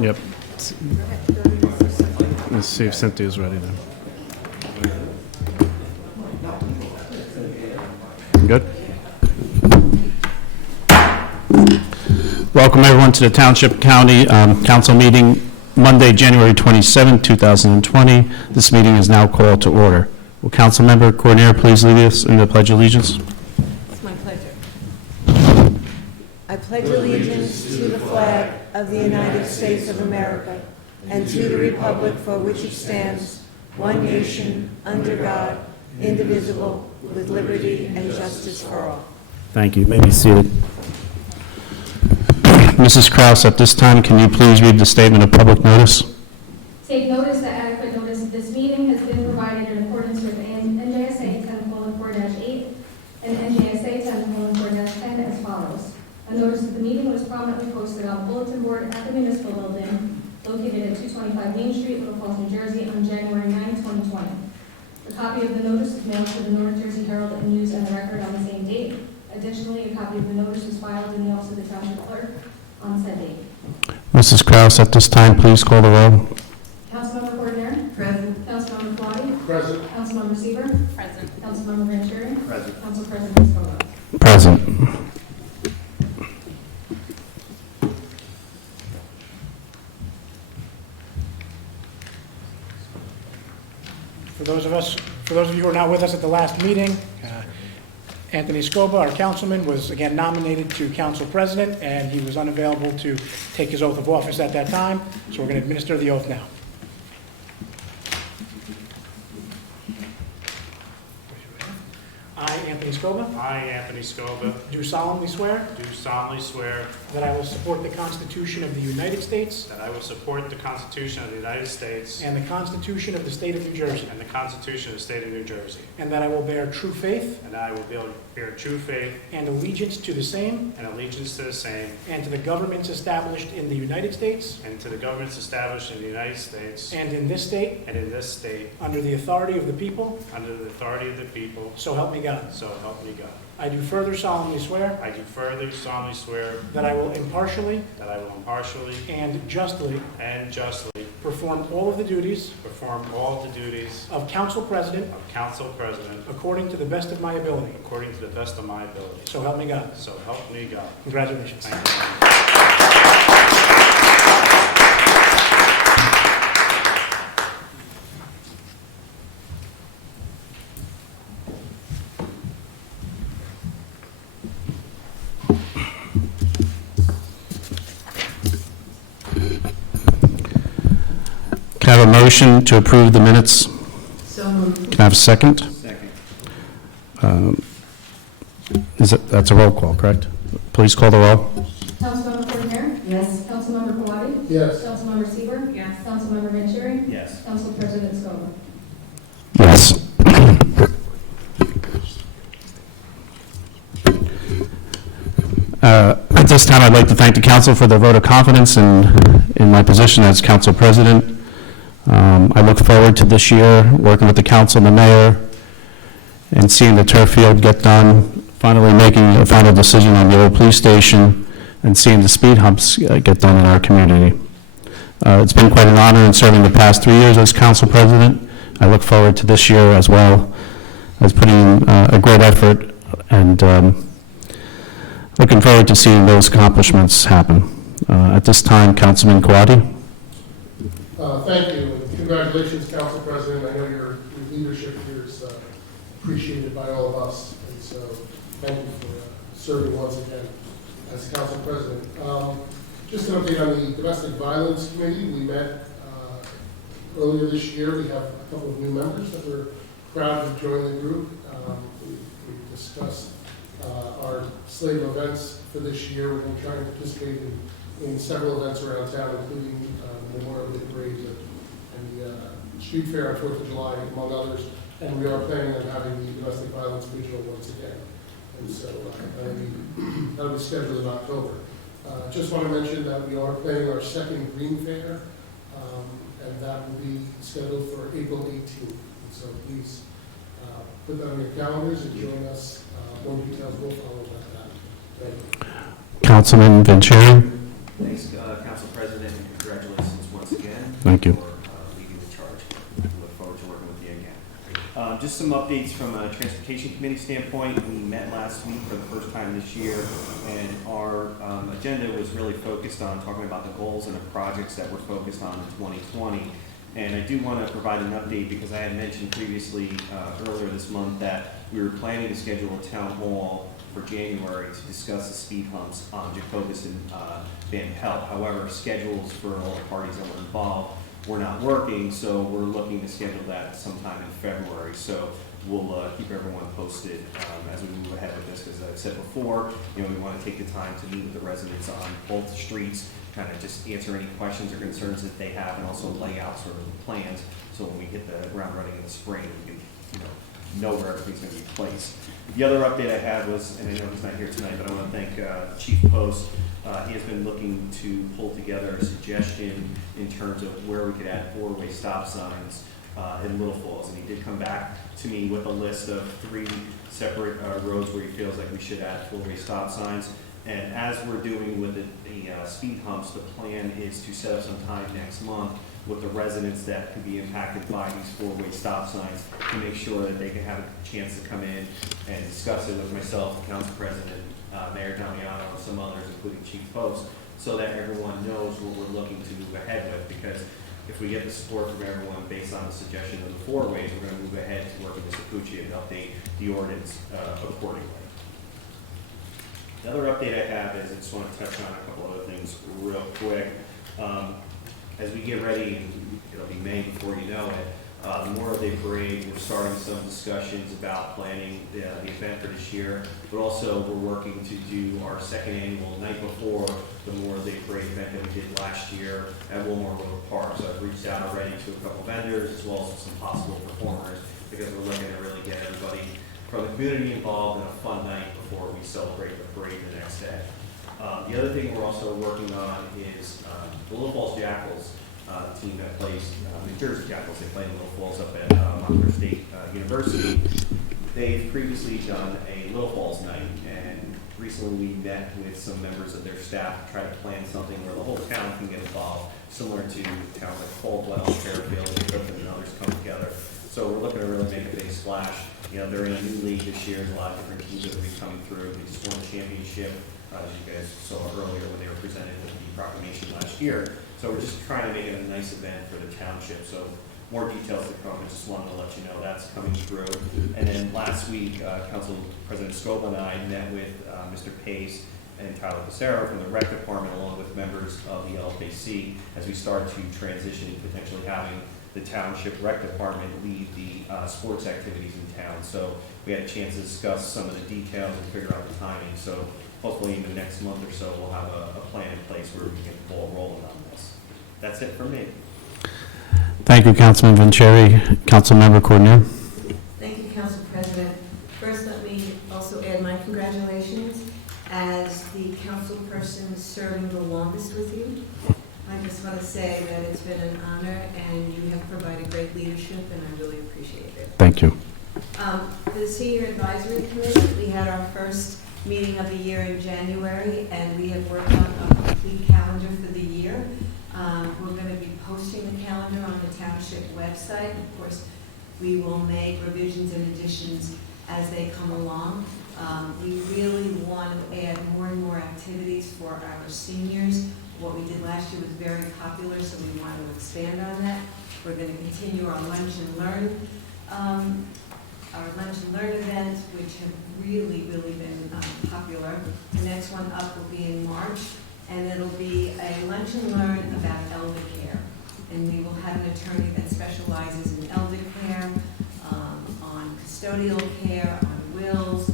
Yep. Let's see if Cynthia's ready then. Good. Welcome everyone to the Township County Council meeting Monday, January 27, 2020. This meeting is now called to order. Will Council Member Cornier please lead us in the Pledge of Allegiance? It's my pleasure. I pledge allegiance to the flag of the United States of America and to the republic for which it stands, one nation, under God, indivisible, with liberty and justice for all. Thank you. You may be seated. Mrs. Kraus, at this time, can you please read the statement of public notice? Take notice that adequate notice of this meeting has been provided in accordance with NJSA 10:4-8 and NJSA 10:4-10 as follows. A notice of the meeting was prominently posted on the bulletin board at the municipal building located at 225 Main Street, Little Falls, New Jersey on January 9, 2020. A copy of the notice was mailed to the North Jersey Herald and News and the Record on the same date. Additionally, a copy of the notice was filed in the office of the Township Clerk on said date. Mrs. Kraus, at this time, please call the roll. Councilmember Cordner? Present. Councilmember Quattie? Present. Councilmember Seaver? Present. Councilmember Vanchery? Present. Council President Scobah. Present. For those of you who are not with us at the last meeting, Anthony Scobah, our councilman, was again nominated to council president, and he was unavailable to take his oath of office at that time, so we're going to administer the oath now. I, Anthony Scobah, I, Anthony Scobah, do solemnly swear do solemnly swear that I will support the Constitution of the United States that I will support the Constitution of the United States and the Constitution of the State of New Jersey, and the Constitution of the State of New Jersey, and that I will bear true faith and I will bear true faith and allegiance to the same and allegiance to the same and to the governments established in the United States and to the governments established in the United States and in this state and in this state under the authority of the people, under the authority of the people, so help me God. so help me God. I do further solemnly swear I do further solemnly swear that I will impartially that I will impartially and justly and justly perform all of the duties perform all the duties of council president of council president according to the best of my ability. according to the best of my ability. So help me God. So help me God. Congratulations. Thank you. Can I have a motion to approve the minutes? So moved. Can I have a second? Second. That's a roll call, correct? Please call the roll. Councilmember Cordner? Yes. Councilmember Quattie? Yes. Councilmember Seaver? Yes. Councilmember Vanchery? Yes. Council President Scobah. Yes. At this time, I'd like to thank the council for their vote of confidence in my position as council president. I look forward to this year working with the council and the mayor and seeing the turf field get done, finally making a final decision on the old police station, and seeing the speed humps get done in our community. It's been quite an honor in serving the past 3 years as council president. I look forward to this year as well as putting in a great effort and looking forward to seeing those accomplishments happen. At this time, Councilman Quattie. Thank you, and congratulations, Council President. I know your leadership here is appreciated by all of us, and so thank you for serving once again as Council President. Just an update on the Domestic Violence Committee. We met earlier this year. We have a couple of new members that we're proud to join the group. We discussed our slate of events for this year. We're going to try and participate in several events around town, including Memorial Day Parade and the Street Fair on 4th of July, among others. And we are planning on having the Domestic Violence Vigil once again. And so that'll be scheduled in October. Just want to mention that we are planning our second Green Fair, and that will be scheduled for April 18th. And so please put that on your calendars and join us. More details will follow about that. Thank you. Councilman Vanchery. Thanks, Council President, and congratulations once again. Thank you. For leading the charge. Look forward to working with you again. Just some updates from a Transportation Committee standpoint. We met last week for the first time this year, and our agenda was really focused on talking about the goals and the projects that we're focused on in 2020. And I do want to provide an update because I had mentioned previously earlier this month that we were planning to schedule a town hall for January to discuss the speed humps on Jacobus and Van Pelt. However, schedules for all the parties that were involved were not working, so we're looking to schedule that sometime in February. So we'll keep everyone posted as we move ahead with this, because as I've said before, we want to take the time to meet with the residents on both streets, kind of just answer any questions or concerns that they have, and also lay out sort of the plans, so when we hit the ground running in the spring, we can know where everything's going to be placed. The other update I had was, and I know he's not here tonight, but I want to thank Chief Post. He has been looking to pull together a suggestion in terms of where we could add four-way stop signs in Little Falls, and he did come back to me with a list of 3 separate roads where he feels like we should add four-way stop signs. And as we're doing with the speed humps, the plan is to set up some time next month with the residents that could be impacted by these four-way stop signs to make sure that they can have a chance to come in and discuss it with myself, the council president, Mayor Damiano, and some others, including Chief Post, so that everyone knows what we're looking to move ahead with. Because if we get the support from everyone based on the suggestion of the four ways, we're going to move ahead to work with the Sapucci and update the ordinance accordingly. The other update I have is I just want to touch on a couple other things real quick. As we get ready, and it'll be May before you know it, the Memorial Day Parade, we're starting some discussions about planning the event for this year, but also we're working to do our second annual night before the Memorial Day Parade event that we did last year at Wilmore Road Park. So I've reached out already to a couple vendors as well as some possible performers, because we're looking to really get everybody from the community involved in a fun night before we celebrate the parade the next day. The other thing we're also working on is the Little Falls Jackals, the team that plays New Jersey Jackals. They play in Little Falls up at Montclair State University. They've previously done a Little Falls night, and recently we met with some members of their staff to try to plan something where the whole town can get involved, similar to towns like Caldwell, Fairfield, Griffin, and others come together. So we're looking to really make a big splash. They're in a new league this year. There's a lot of different teams that will be coming through. They just won the championship, as you guys saw earlier when they were presented with the proclamation last year. So we're just trying to make it a nice event for the township. So more details to come. I just wanted to let you know that's coming through. And then last week, Council President Scoble and I met with Mr. Pace and Tyler Pissarro from the Rec Department, along with members of the LFAC, as we start to transition to potentially having the Township Rec Department lead the sports activities in town. So we had a chance to discuss some of the details and figure out the timing. So hopefully in the next month or so, we'll have a plan in place where we can get the ball rolling on this. That's it for me. Thank you, Councilman Vanchery. Councilmember Cornier. Thank you, Council President. First, let me also add my congratulations as the council person serving the longest with you. I just want to say that it's been an honor, and you have provided great leadership, and I really appreciate it. Thank you. The Senior Advisory Committee, we had our first meeting of the year in January, and we have worked on a complete calendar for the year. We're going to be posting the calendar on the Township website. Of course, we will make revisions and additions as they come along. We really want to add more and more activities for our seniors. What we did last year was very popular, so we want to expand on that. We're going to continue our lunch and learn events, which have really been popular. The next one up will be in March, and it'll be a lunch and learn about elder care. And we will have an attorney that specializes in elder care, on custodial care, on wills,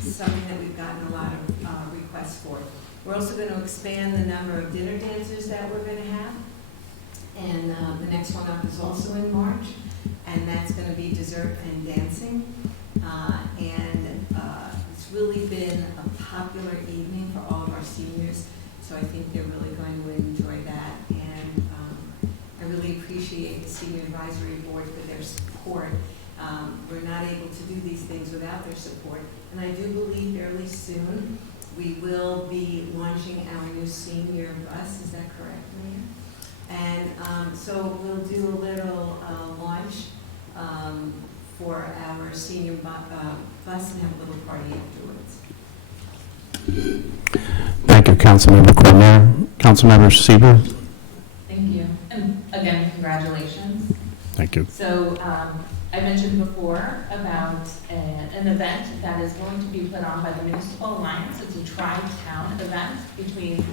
something that we've gotten a lot of requests for. We're also going to expand the number of dinner dancers that we're going to have. And the next one up is also in March, and that's going to be dessert and dancing. It's really been a popular evening for all of our seniors, so I think they're really going to enjoy that. And I really appreciate the Senior Advisory Board for their support. We're not able to do these things without their support, and I do believe fairly soon we will be launching our new senior bus, is that correct, Mayor? And so we'll do a little launch for our senior bus and have a little party afterwards. Thank you, Councilmember Cormier. Councilmember Seaver? Thank you. And again, congratulations. Thank you. So I mentioned before about an event that is going to be put on by the Municipal Alliance. It's a tri-town event between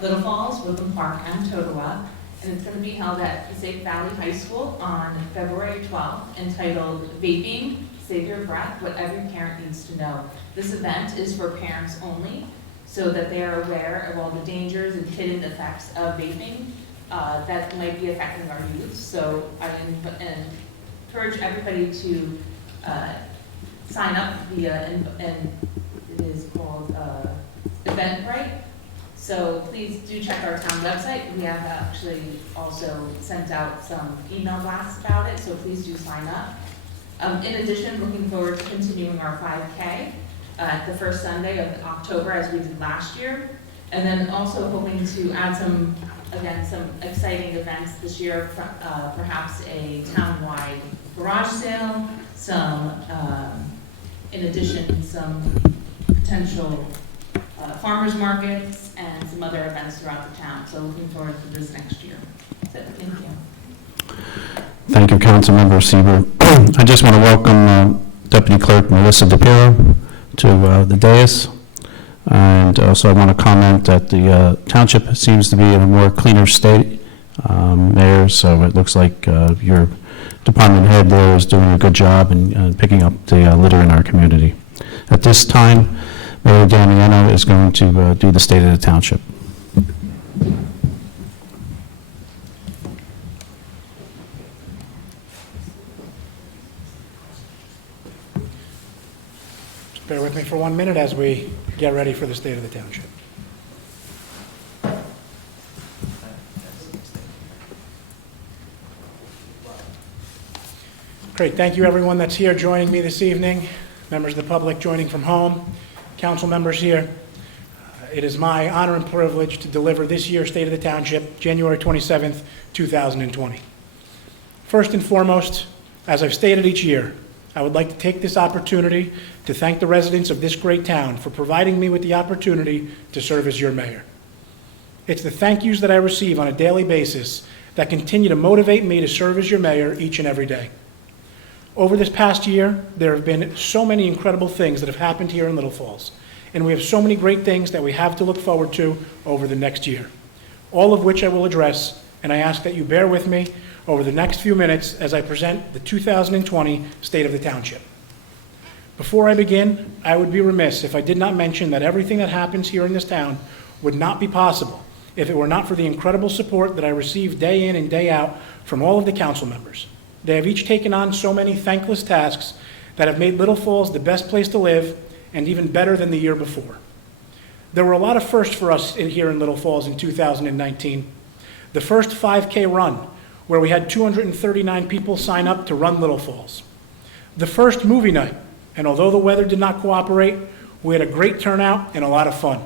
Little Falls, Woodland Park, and Totowa. And it's going to be held at Passaic Valley High School on February 12th, entitled Vaping, Save Your Breath, What Every Parent Needs to Know. This event is for parents only, so that they are aware of all the dangers and hidden effects of vaping that might be affecting our youth. So I encourage everybody to sign up via, and it is called Eventbrite. So please do check our town website. We have actually also sent out some email blasts about it, so please do sign up. In addition, looking forward to continuing our 5K the first Sunday of October as we did last year. And then also hoping to add some exciting events this year, perhaps a town-wide garage sale, in addition, some potential farmers markets and some other events throughout the town. So looking forward to this next year. So thank you. Thank you, Councilmember Seaver. I just want to welcome Deputy Clerk Melissa DePiro to the dais. And also I want to comment that the township seems to be in a more cleaner state, Mayor, so it looks like your department head there is doing a good job in picking up the litter in our community. At this time, Mayor Damiano is going to do the state of the township. Just bear with me for 1 minute as we get ready for the state of the township. Great, thank you everyone that's here joining me this evening, members of the public joining from home, council members here. It is my honor and privilege to deliver this year's State of the Township, January 27th, 2020. First and foremost, as I've stated each year, I would like to take this opportunity to thank the residents of this great town for providing me with the opportunity to serve as your mayor. It's the thank yous that I receive on a daily basis that continue to motivate me to serve as your mayor each and every day. Over this past year, there have been so many incredible things that have happened here in Little Falls, and we have so many great things that we have to look forward to over the next year, all of which I will address, and I ask that you bear with me over the next few minutes as I present the 2020 State of the Township. Before I begin, I would be remiss if I did not mention that everything that happens here in this town would not be possible if it were not for the incredible support that I receive day in and day out from all of the council members. They have each taken on so many thankless tasks that have made Little Falls the best place to live and even better than the year before. There were a lot of firsts for us here in Little Falls in 2019. The first 5K run, where we had 239 people sign up to run Little Falls. The first movie night, and although the weather did not cooperate, we had a great turnout and a lot of fun.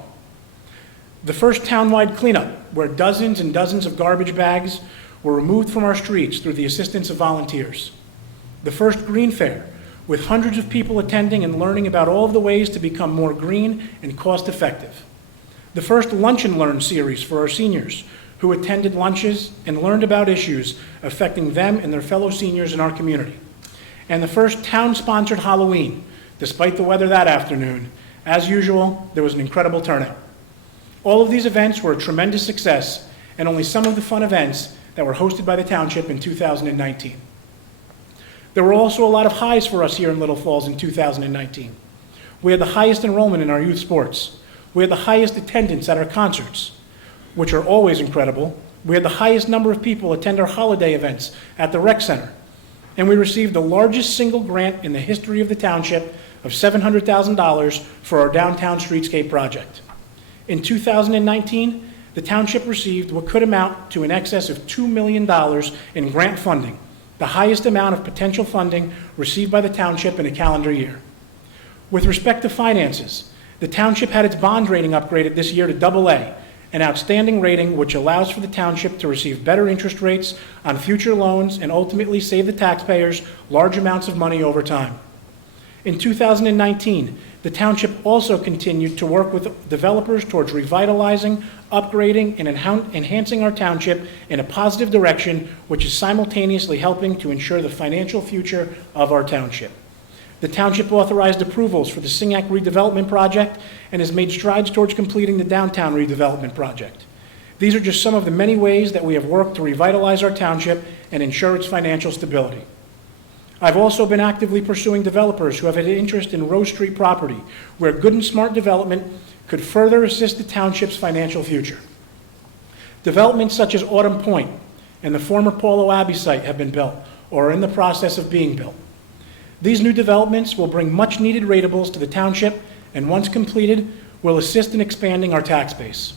The first townwide cleanup, where dozens and dozens of garbage bags were removed from our streets through the assistance of volunteers. The first Green Fair, with hundreds of people attending and learning about all of the ways to become more green and cost-effective. The first Lunch and Learn series for our seniors, who attended lunches and learned about issues affecting them and their fellow seniors in our community. And the first town-sponsored Halloween, despite the weather that afternoon. As usual, there was an incredible turnout. All of these events were a tremendous success, and only some of the fun events that were hosted by the township in 2019. There were also a lot of highs for us here in Little Falls in 2019. We had the highest enrollment in our youth sports. We had the highest attendance at our concerts, which are always incredible. We had the highest number of people attend our holiday events at the rec center. And we received the largest single grant in the history of the township of $700,000 for our downtown streetscape project. In 2019, the township received what could amount to in excess of $2 million in grant funding, the highest amount of potential funding received by the township in a calendar year. With respect to finances, The township had its bond rating upgraded this year to AA, an outstanding rating which allows for the township to receive better interest rates on future loans and ultimately save the taxpayers large amounts of money over time. In 2019, the township also continued to work with developers towards revitalizing, upgrading, and enhancing our township in a positive direction, which is simultaneously helping to ensure the financial future of our township. The township authorized approvals for the Singac redevelopment project and has made strides towards completing the downtown redevelopment project. These are just some of the many ways that we have worked to revitalize our township and ensure its financial stability. I've also been actively pursuing developers who have an interest in Rose Street property, where good and smart development could further assist the township's financial future. Developments such as Autumn Point and the former Paulo Abbey site have been built or are in the process of being built. These new developments will bring much-needed ratables to the township and, once completed, will assist in expanding our tax base.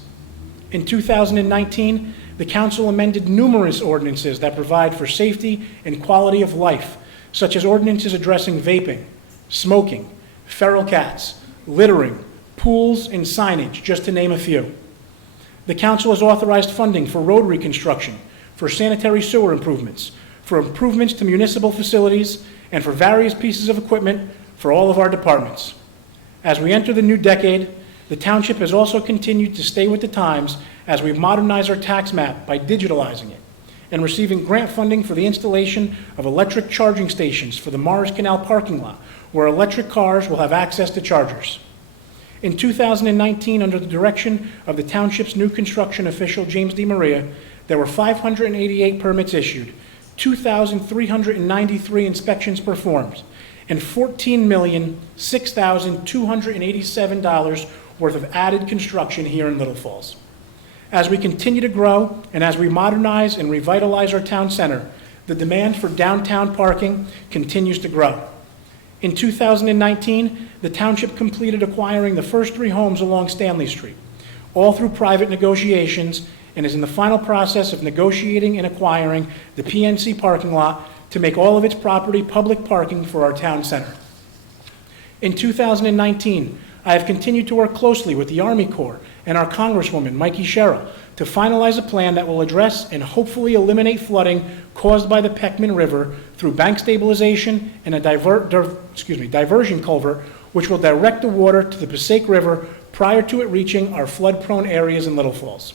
In 2019, the council amended numerous ordinances that provide for safety and quality of life, such as ordinances addressing vaping, smoking, feral cats, littering, pools, and signage, just to name a few. The council has authorized funding for road reconstruction, for sanitary sewer improvements, for improvements to municipal facilities, and for various pieces of equipment for all of our departments. As we enter the new decade, the township has also continued to stay with the times as we modernize our tax map by digitalizing it and receiving grant funding for the installation of electric charging stations for the Morris Canal parking lot, where electric cars will have access to chargers. In 2019, under the direction of the township's new construction official, James DeMaria, there were 588 permits issued, 2,393 inspections performed, and $14,006,287 worth of added construction here in Little Falls. As we continue to grow and as we modernize and revitalize our town center, the demand for downtown parking continues to grow. In 2019, the township completed acquiring the first 3 homes along Stanley Street, all through private negotiations, and is in the final process of negotiating and acquiring the PNC parking lot to make all of its property public parking for our town center. In 2019, I have continued to work closely with the Army Corps and our Congresswoman, Mikey Sherrill, to finalize a plan that will address and hopefully eliminate flooding caused by the Peckman River through bank stabilization and a diversion culvert, which will direct the water to the Passaic River prior to it reaching our flood-prone areas in Little Falls.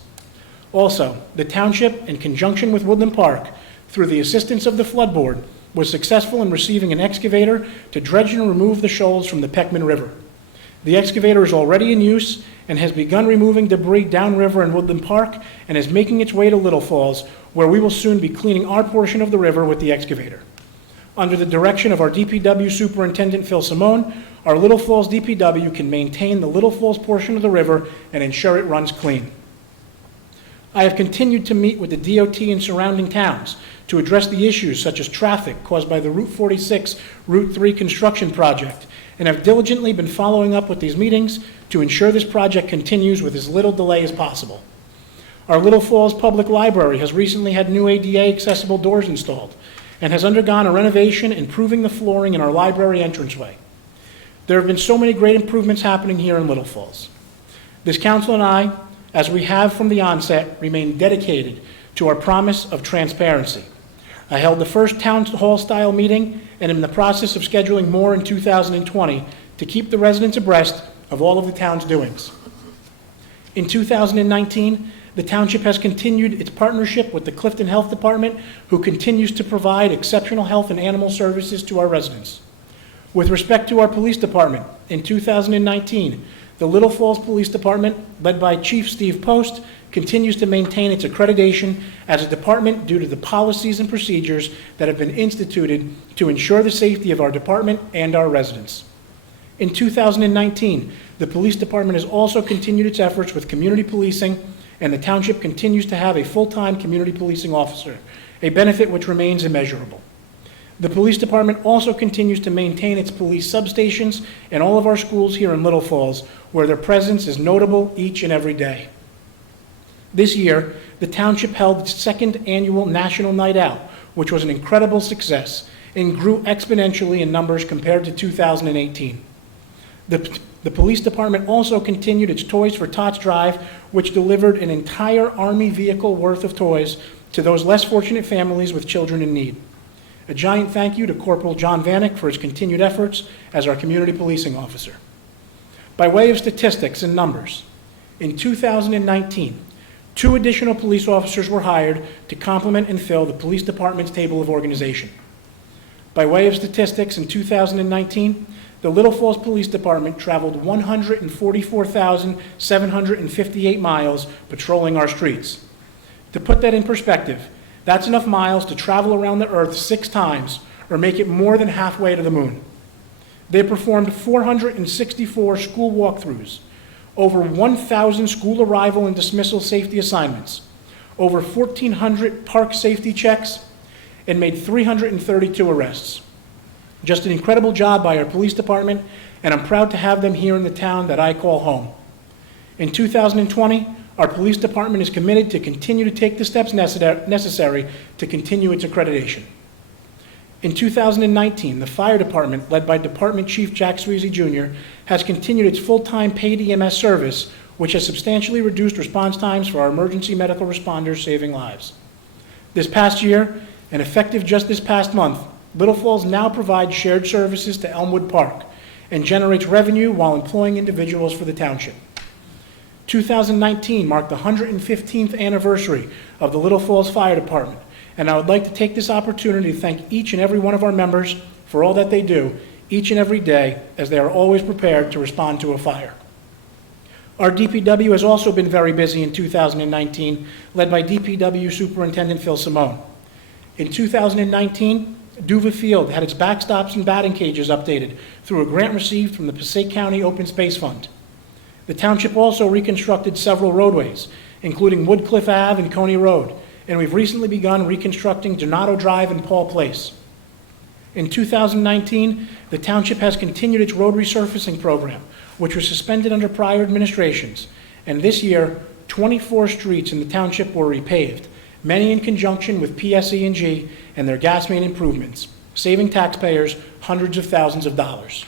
Also, the township, in conjunction with Woodland Park, through the assistance of the Flood Board, was successful in receiving an excavator to dredge and remove the shoals from the Peckman River. The excavator is already in use and has begun removing debris downriver in Woodland Park and is making its way to Little Falls, where we will soon be cleaning our portion of the river with the excavator. Under the direction of our DPW Superintendent Phil Simone, our Little Falls DPW can maintain the Little Falls portion of the river and ensure it runs clean. I have continued to meet with the DOT and surrounding towns to address the issues such as traffic caused by the Route 46, Route 3 construction project, and have diligently been following up with these meetings to ensure this project continues with as little delay as possible. Our Little Falls Public Library has recently had new ADA accessible doors installed and has undergone a renovation, improving the flooring in our library entranceway. There have been so many great improvements happening here in Little Falls. This council and I, as we have from the onset, remain dedicated to our promise of transparency. I held the first town hall-style meeting and am in the process of scheduling more in 2020 to keep the residents abreast of all of the town's doings. In 2019, the township has continued its partnership with the Clifton Health Department, who continues to provide exceptional health and animal services to our residents. With respect to our police department, in 2019, the Little Falls Police Department, led by Chief Steve Post, continues to maintain its accreditation as a department due to the policies and procedures that have been instituted to ensure the safety of our department and our residents. In 2019, the police department has also continued its efforts with community policing, and the township continues to have a full-time community policing officer, a benefit which remains immeasurable. The police department also continues to maintain its police substations in all of our schools here in Little Falls, where their presence is notable each and every day. This year, the township held its second annual National Night Out, which was an incredible success and grew exponentially in numbers compared to 2018. The The police department also continued its Toys for Tots drive, which delivered an entire Army vehicle worth of toys to those less fortunate families with children in need. A giant thank you to Corporal John Vanek for his continued efforts as our community policing officer. By way of statistics and numbers, in 2019, 2 additional police officers were hired to complement and fill the police department's table of organization. By way of statistics, in 2019, the Little Falls Police Department traveled 144,758 miles patrolling our streets. To put that in perspective, that's enough miles to travel around the earth 6 times or make it more than halfway to the moon. They performed 464 school walkthroughs, over 1,000 school arrival and dismissal safety assignments, over 1,400 park safety checks, and made 332 arrests. Just an incredible job by our police department, and I'm proud to have them here in the town that I call home. In 2020, our police department is committed to continue to take the steps necessary to continue its accreditation. In 2019, the fire department, led by Department Chief Jack Sweezy Jr., has continued its full-time paid EMS service, which has substantially reduced response times for our emergency medical responders, saving lives. This past year, and effective just this past month, Little Falls now provides shared services to Elmwood Park and generates revenue while employing individuals for the township. 2019 marked the 115th anniversary of the Little Falls Fire Department, and I would like to take this opportunity to thank each and every one of our members for all that they do each and every day, as they are always prepared to respond to a fire. Our DPW has also been very busy in 2019, led by DPW Superintendent Phil Simone. In 2019, Duva Field had its backstops and batting cages updated through a grant received from the Passaic County Open Space Fund. The township also reconstructed several roadways, including Woodcliff Ave and Coney Road, and we've recently begun reconstructing Donato Drive and Paul Place. In 2019, the township has continued its road resurfacing program, which was suspended under prior administrations, and this year, 24 streets in the township were repaved, many in conjunction with PSE&G and their gas main improvements, saving taxpayers hundreds of thousands of dollars.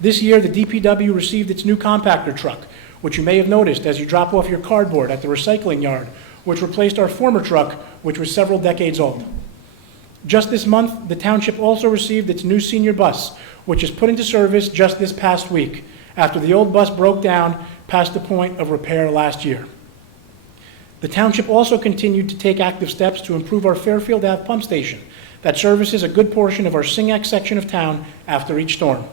This year, the DPW received its new compactor truck, which you may have noticed as you drop off your cardboard at the recycling yard, which replaced our former truck, which was several decades old. Just this month, the township also received its new senior bus, which is put into service just this past week, after the old bus broke down past the point of repair last year. The township also continued to take active steps to improve our Fairfield Ave pump station that services a good portion of our Singac section of town after each storm.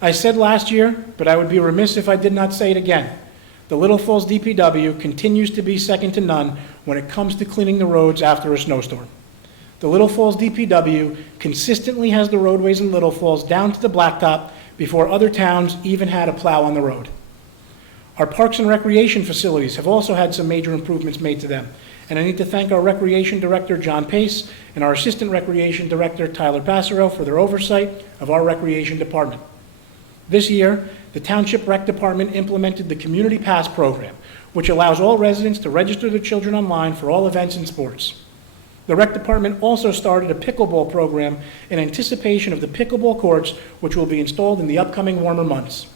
I said last year, but I would be remiss if I did not say it again. The Little Falls DPW continues to be second to none when it comes to cleaning the roads after a snowstorm. The Little Falls DPW consistently has the roadways in Little Falls down to the blacktop before other towns even had a plow on the road. Our parks and recreation facilities have also had some major improvements made to them, and I need to thank our Recreation Director, John Pace, and our Assistant Recreation Director, Tyler Passero, for their oversight of our Recreation Department. This year, the Township Rec Department implemented the Community Pass program, which allows all residents to register their children online for all events and sports. The Rec Department also started a pickleball program in anticipation of the pickleball courts, which will be installed in the upcoming warmer months.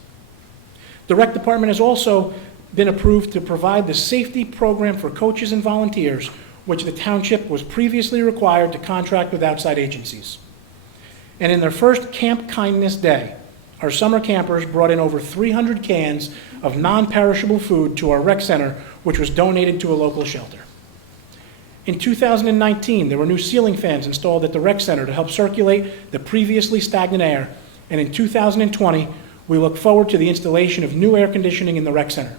The Rec Department has also been approved to provide the safety program for coaches and volunteers, which the township was previously required to contract with outside agencies. And in their first Camp Kindness Day, our summer campers brought in over 300 cans of non-perishable food to our rec center, which was donated to a local shelter. In 2019, there were new ceiling fans installed at the rec center to help circulate the previously stagnant air, and in 2020, we look forward to the installation of new air conditioning in the rec center.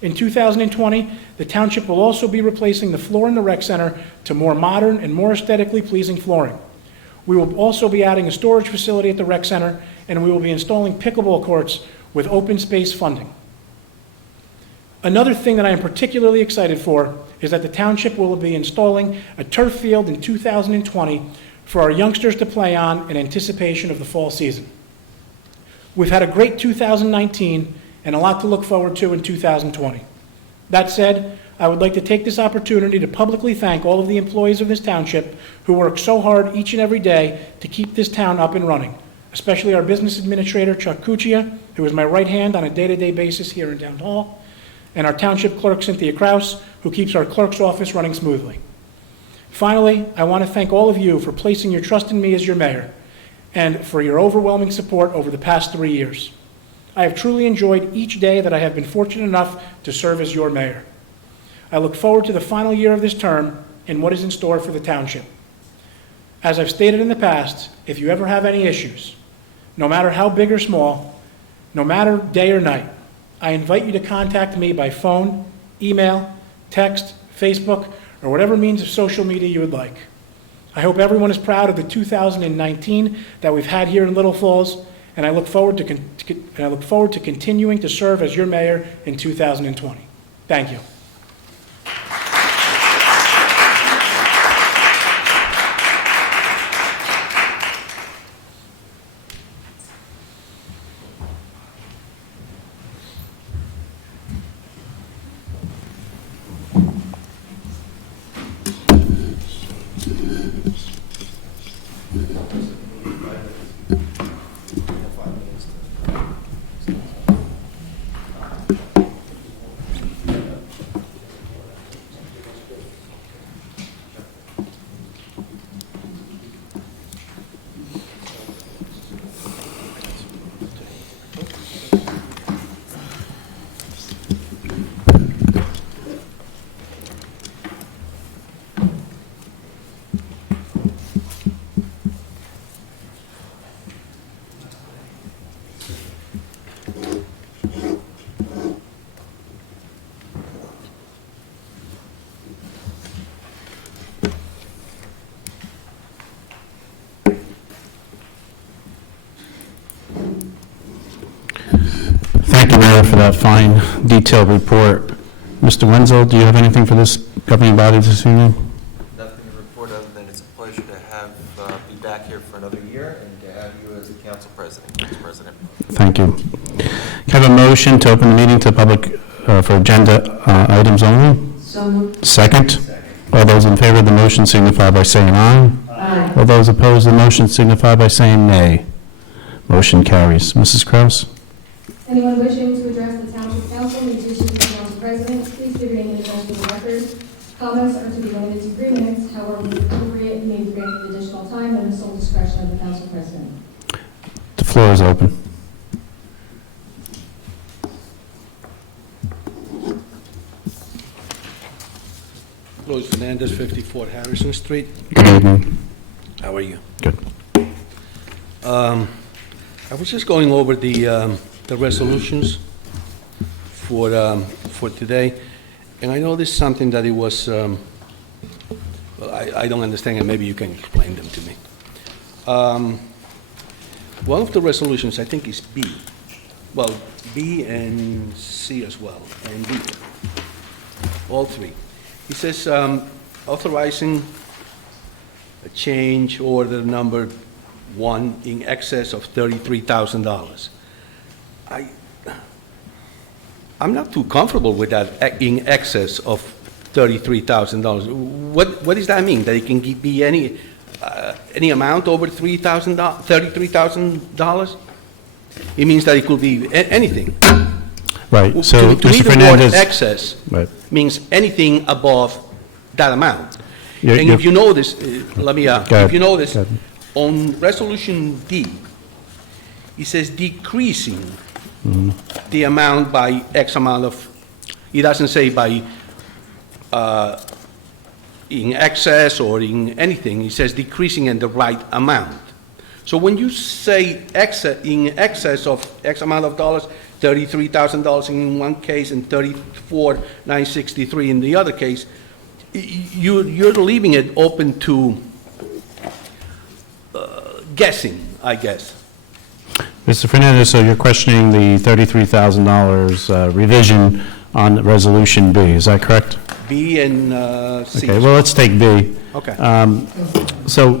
In 2020, the township will also be replacing the floor in the rec center to more modern and more aesthetically pleasing flooring. We will also be adding a storage facility at the rec center, and we will be installing pickleball courts with open space funding. Another thing that I am particularly excited for is that the township will be installing a turf field in 2020 for our youngsters to play on in anticipation of the fall season. We've had a great 2019 and a lot to look forward to in 2020. That said, I would like to take this opportunity to publicly thank all of the employees of this township who work so hard each and every day to keep this town up and running, especially our business administrator, Chuck Cuccia, who is my right hand on a day-to-day basis here in Town Hall, and our township clerk, Cynthia Kraus, who keeps our clerk's office running smoothly. Finally, I want to thank all of you for placing your trust in me as your mayor and for your overwhelming support over the past 3 years. I have truly enjoyed each day that I have been fortunate enough to serve as your mayor. I look forward to the final year of this term and what is in store for the township. As I've stated in the past, if you ever have any issues, no matter how big or small, no matter day or night, I invite you to contact me by phone, email, text, Facebook, or whatever means of social media you would like. I hope everyone is proud of the 2019 that we've had here in Little Falls, and I look forward to continuing to serve as your mayor in 2020. Thank you. Thank you, Mayor, for that fine, detailed report. Mr. Wenzel, do you have anything for this governing body this evening? Nothing to report other than it's a pleasure to have, be back here for another year and to have you as the council president, Mr. President. Thank you. Can I have a motion to open the meeting to the public for agenda items only? So moved. Second? All those in favor of the motion signify by saying aye. Aye. All those opposed to the motion signify by saying nay. Motion carries. Mrs. Kraus? Anyone wishing to address the Township Council may do so to the Council President. Please give your name and address for the record. Comments are to be limited to 3 minutes. However, when appropriate, may be granted additional time and the sole discretion of the Council President. The floor is open. Luis Fernandez, 54 Harrison Street. Good evening. How are you? Good. I was just going over the resolutions for today, and I noticed something that it was, well, I don't understand, and maybe you can explain them to me. One of the resolutions, I think, is B. Well, B and C as well, and D. All three. It says authorizing a change order number 1 in excess of $33,000. I'm not too comfortable with that, in excess of $33,000. What does that mean? That it can be any amount over $33,000? It means that it could be anything. Right, so To me, Mr. the word Fernandez. excess Right. means anything above that amount. You're- And you're- if you notice, let me, Go ahead. if you notice, Go ahead. on Resolution D, it says decreasing the amount by X amount of, it doesn't say by, in excess or in anything, it says decreasing in the right amount. So when you say in excess of X amount of dollars, $33,000 in one case and $34,963 in the other case, you're leaving it open to guessing, I guess. Mr. Fernandez, so you're questioning the $33,000 revision on Resolution B, is that correct? B and C. Okay, well, let's take B. Okay. So,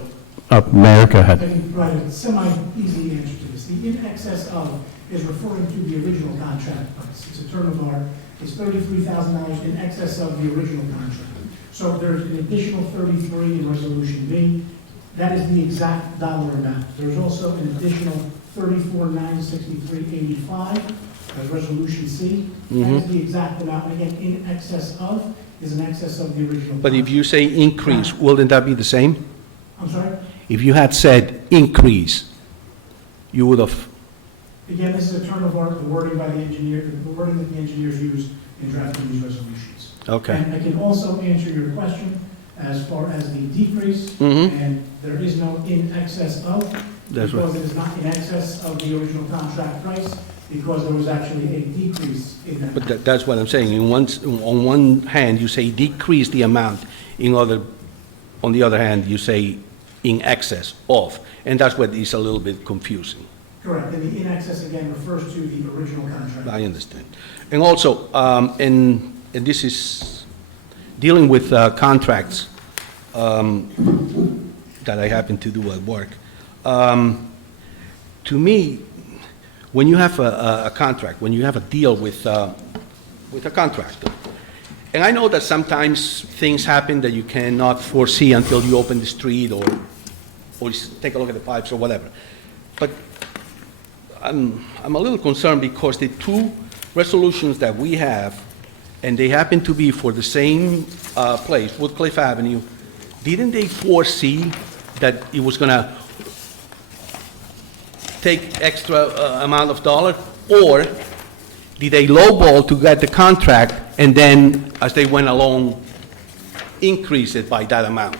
Mayor, go I ahead. can provide a semi-easy answer to this. The in excess of is referring to the original contract price. It's a term of art. It's $33,000 in excess of the original contract. So there's an additional 33 in Resolution B. That is the exact dollar amount. There's also an additional $34,963.85 as Resolution C. That is the exact amount, and again, in excess of is in excess of the original. But if you say increase, wouldn't that be the same? I'm sorry? If you had said increase, you would have, Again, this is a term of art, the wording by the engineer, the wording that the engineers use in drafting these resolutions. okay. And I can also answer your question as far as the decrease, Mhm. and there is no in excess of, That's right. because it is not in excess of the original contract price, because there was actually a decrease in that. But that's what I'm saying. On one hand, you say decrease the amount. On the other hand, you say in excess of. And that's what is a little bit confusing. Correct, and the in excess again refers to the original contract. I understand. And also, and this is dealing with contracts that I happen to do at work. To me, when you have a contract, when you have a deal with a contractor, and I know that sometimes things happen that you cannot foresee until you open the street or take a look at the pipes or whatever. But I'm a little concerned because the two resolutions that we have, and they happen to be for the same place, Woodcliff Avenue, didn't they foresee that it was going to take extra amount of dollars? Or did they lowball to get the contract and then, as they went along, increase it by that amount?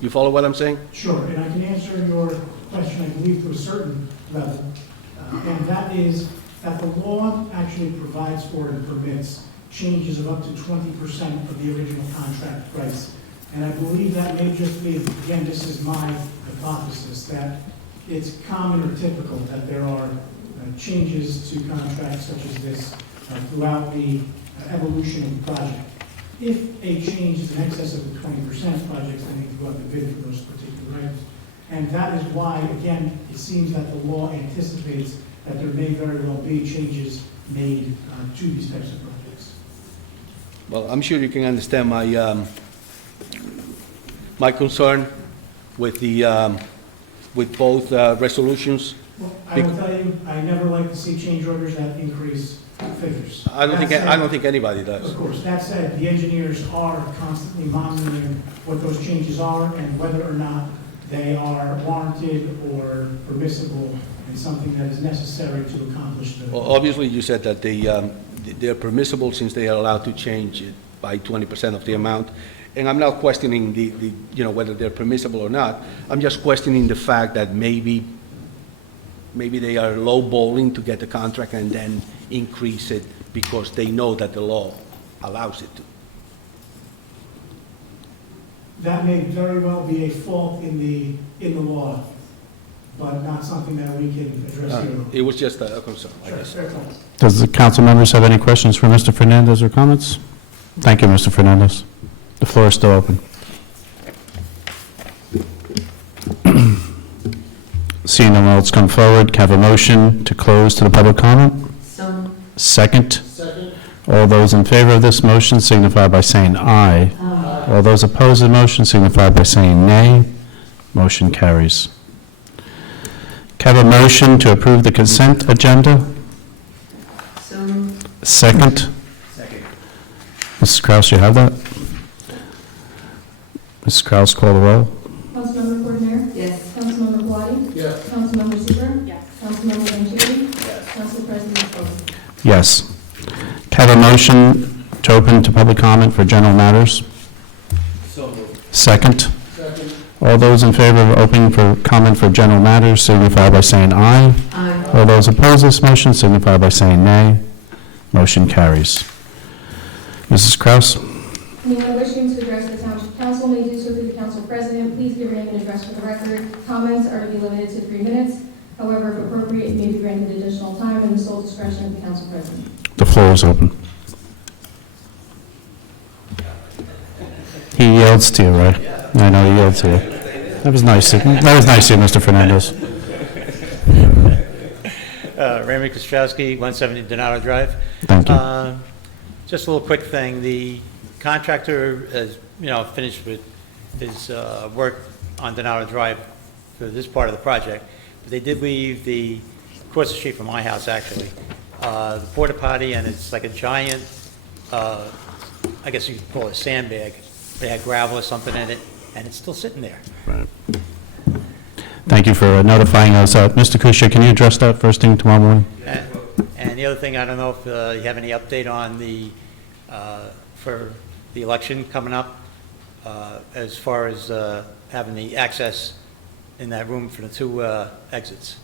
You follow what I'm saying? Sure, and I can answer your question, I believe, to a certain level. And that is that the law actually provides for and permits changes of up to 20% of the original contract price. And I believe that may just be, again, this is my hypothesis, that it's common or typical that there are changes to contracts such as this throughout the evolution of the project. If a change is in excess of the 20%, projects then need to go out to bid for those particular items. And that is why, again, it seems that the law anticipates that there may very well be changes made to these types of projects. Well, I'm sure you can understand my concern with with both resolutions. Well, I will tell you, I never like to see change orders that increase figures. I don't think anybody does. Of course, that said, the engineers are constantly monitoring what those changes are and whether or not they are warranted or permissible and something that is necessary to accomplish the. Well, obviously, you said that they're permissible since they are allowed to change it by 20% of the amount. And I'm not questioning whether they're permissible or not. I'm just questioning the fact that maybe they are lowballing to get the contract and then increase it because they know that the law allows it to. That may very well be a fault in the law, but not something that we can address here. It was just a concern, I Sure, guess. fair comment. Does the council members have any questions for Mr. Fernandez or comments? Thank you, Mr. Fernandez. The floor is still open. Seeing no one else come forward, can I have a motion to close to the public comment? So, Second. Second? All those in favor of this motion signify by saying aye. All those opposed to the motion signify by saying nay. Motion carries. Can I have a motion to approve the consent agenda? so Second. Second. Mrs. Kraus, you have that? Mrs. Kraus, call the roll. Councilmember Coordinator? yes. Councilmember Quattie? Yes. Councilmember Seaver? Yes. Councilmember Vanchery? Yes. Council President Scoba? Yes. Can I have a motion to open to public comment for general matters? So moved. Second. Second? All those in favor of opening for comment for general matters signify by saying aye. Aye. All those opposed to this motion signify by saying nay. Motion carries. Mrs. Kraus? Anyone wishing to address the Township Council may do so through the Council President. Please give your name and address for the record. Comments are to be limited to 3 minutes. However, if appropriate, you may be granted additional time in the sole discretion of the Council President. The floor is open. He yields to you, right? I know he yields to you. That was nice. That was nice of you, Mr. Fernandez. Raymond Kostrowski, 170 Donato Drive. Thank you. Just a little quick thing. The contractor has, finished with his work on Donato Drive for this part of the project. they did leave across the street from my house, actually, the porta potty, and it's like a giant, I guess you could call it a sandbag. They had gravel or something in it, and it's still sitting there. Right. Thank you for notifying us. Mr. Kusia, can you address that first thing tomorrow morning? And the other thing, I don't know if you have any update on for the election coming up, as far as having the access in that room for the two exits.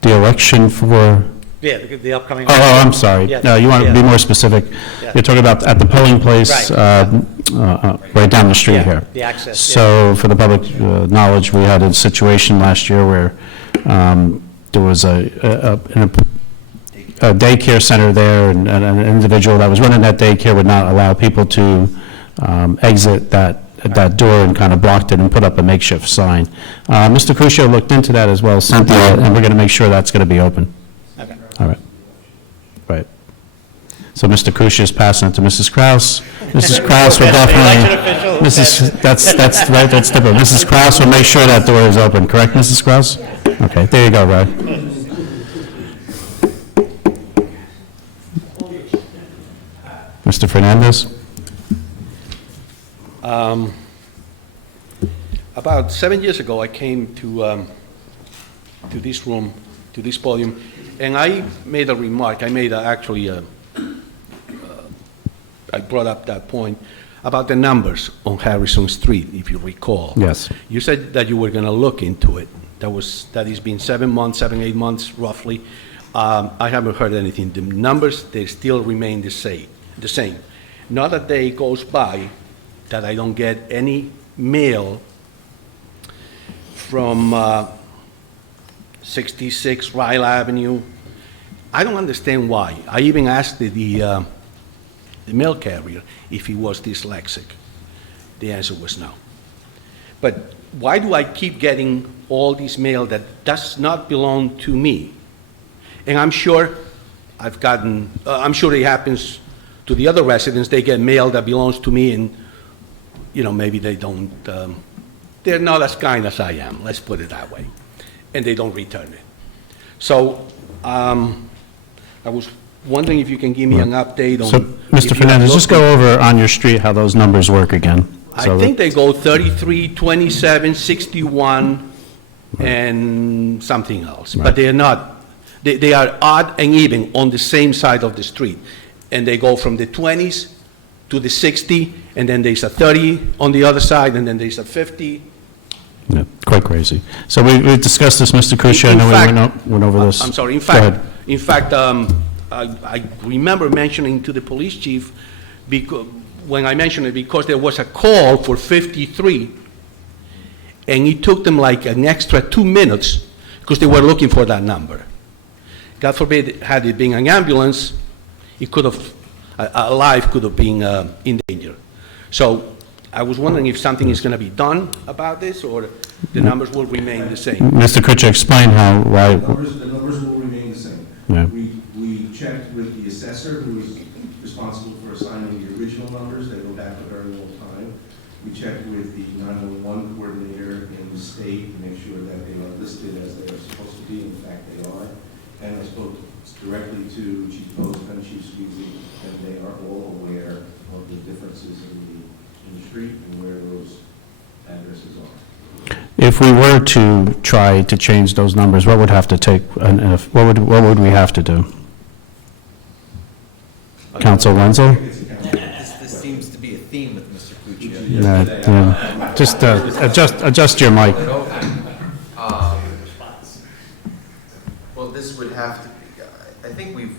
The election for... Yeah, the upcoming. Oh, I'm sorry. Yeah, No, you want to be more specific. Yeah. You're talking about at the polling place, Right. right down the street Yeah, here. the access, yeah. So for the public knowledge, we had a situation last year where there was a daycare center there, and an individual that was running that daycare would not allow people to exit that door and kind of blocked it and put up a makeshift sign. Mr. Crucio looked into that as well, Cynthia, and we're going to make sure that's going to be open. Okay. All right. Right. So Mr. Kusia is passing it to Mrs. Kraus. Mrs. Kraus will definitely, that's right, that's different. Mrs. Kraus will make sure that door is open, correct, Mrs. Kraus? Okay, there you go, Ray. Mr. Fernandez? About 7 years ago, I came to this room, to this podium, and I made a remark. I made I brought up that point about the numbers on Harrison Street, if you recall. Yes. You said that you were going to look into it. That has been 7 months, 7, 8 months roughly. I haven't heard anything. The numbers, they still remain the same. Not a day goes by that I don't get any mail from 66 Ryle Avenue. I don't understand why. I even asked the mail carrier if he was dyslexic. The answer was no. But why do I keep getting all this mail that does not belong to me? And I'm sure I'm sure it happens to the other residents. They get mail that belongs to me, and maybe they don't, they're not as kind as I am, let's put it that way, and they don't return it. So I was wondering if you can give me an update on... So, Mr. Fernandez, just go over on your street how those numbers work again. I think they go 33, 27, 61, and something else. Right. But they are not, they are odd and even on the same side of the street. And they go from the 20s to the 60, and then there's a 30 on the other side, and then there's a 50. Yeah, quite crazy. So we discussed this, Mr. Kusia. I know we went over this. I'm sorry. Go ahead. In fact, I remember mentioning to the police chief, when I mentioned it, because there was a call for 53, and it took them like an extra 2 minutes because they were looking for that number. God forbid, had it been an ambulance, it could have, a life could have been in danger. So I was wondering if something is going to be done about this, or the numbers will remain the same. Mr. Kusia, explain why. The numbers will remain the same. Yeah. We checked with the assessor, who is responsible for assigning the original numbers. They go back a very long time. We checked with the 911 coordinator in the state to make sure that they are listed as they are supposed to be. In fact, they are. And I spoke directly to Chief Post and Chief Sweezy, and they are all aware of the differences in the street and where those addresses are. If we were to try to change those numbers, what would have to take, what would we have to do? Council Wenzel? This seems to be a theme with Mr. Cuccia. Yeah. Just adjust your mic. Well, this would have to be, I think we've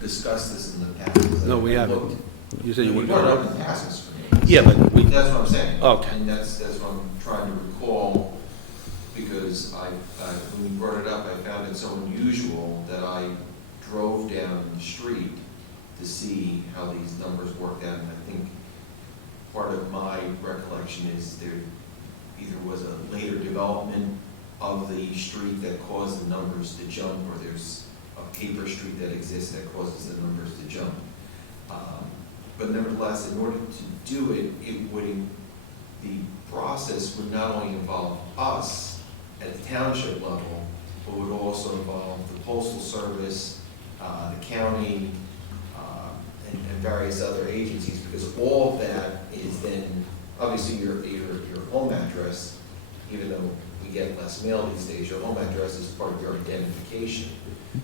discussed this in the past. No, we haven't. You said you We were... brought it up in passes for me. Yeah, but we... That's what I'm saying. Okay. And that's what I'm trying to recall, because when we brought it up, I found it so unusual that I drove down the street to see how these numbers worked out. And I think part of my recollection is there either was a later development of the street that caused the numbers to jump, or there's a paper street that exists that causes the numbers to jump. But nevertheless, in order to do it, the process would not only involve us at the township level, but would also involve the postal service, the county, and various other agencies, because all of that is then, obviously your home address, even though we get less mail these days, your home address is part of your identification.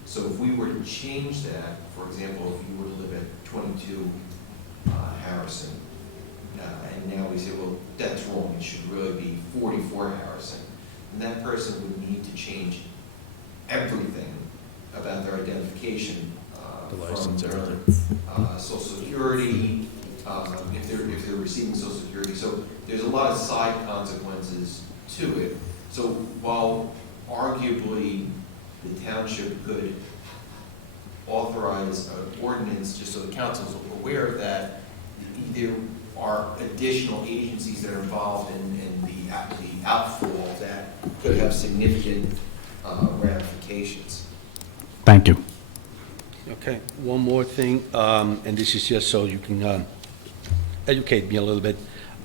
So if we were to change that, for example, if you were to live at 22 Harrison, and now we say, well, that's wrong, it should really be 44 Harrison, and that person would need to change everything about their identification, The license, from their everything. Social Security, if they're receiving Social Security. So there's a lot of side consequences to it. So while arguably the township could authorize an ordinance, just so the council's aware of that, there are additional agencies that are involved in the outfall that could have significant ramifications. Thank you. Okay, one more thing, and this is just so you can educate me a little bit.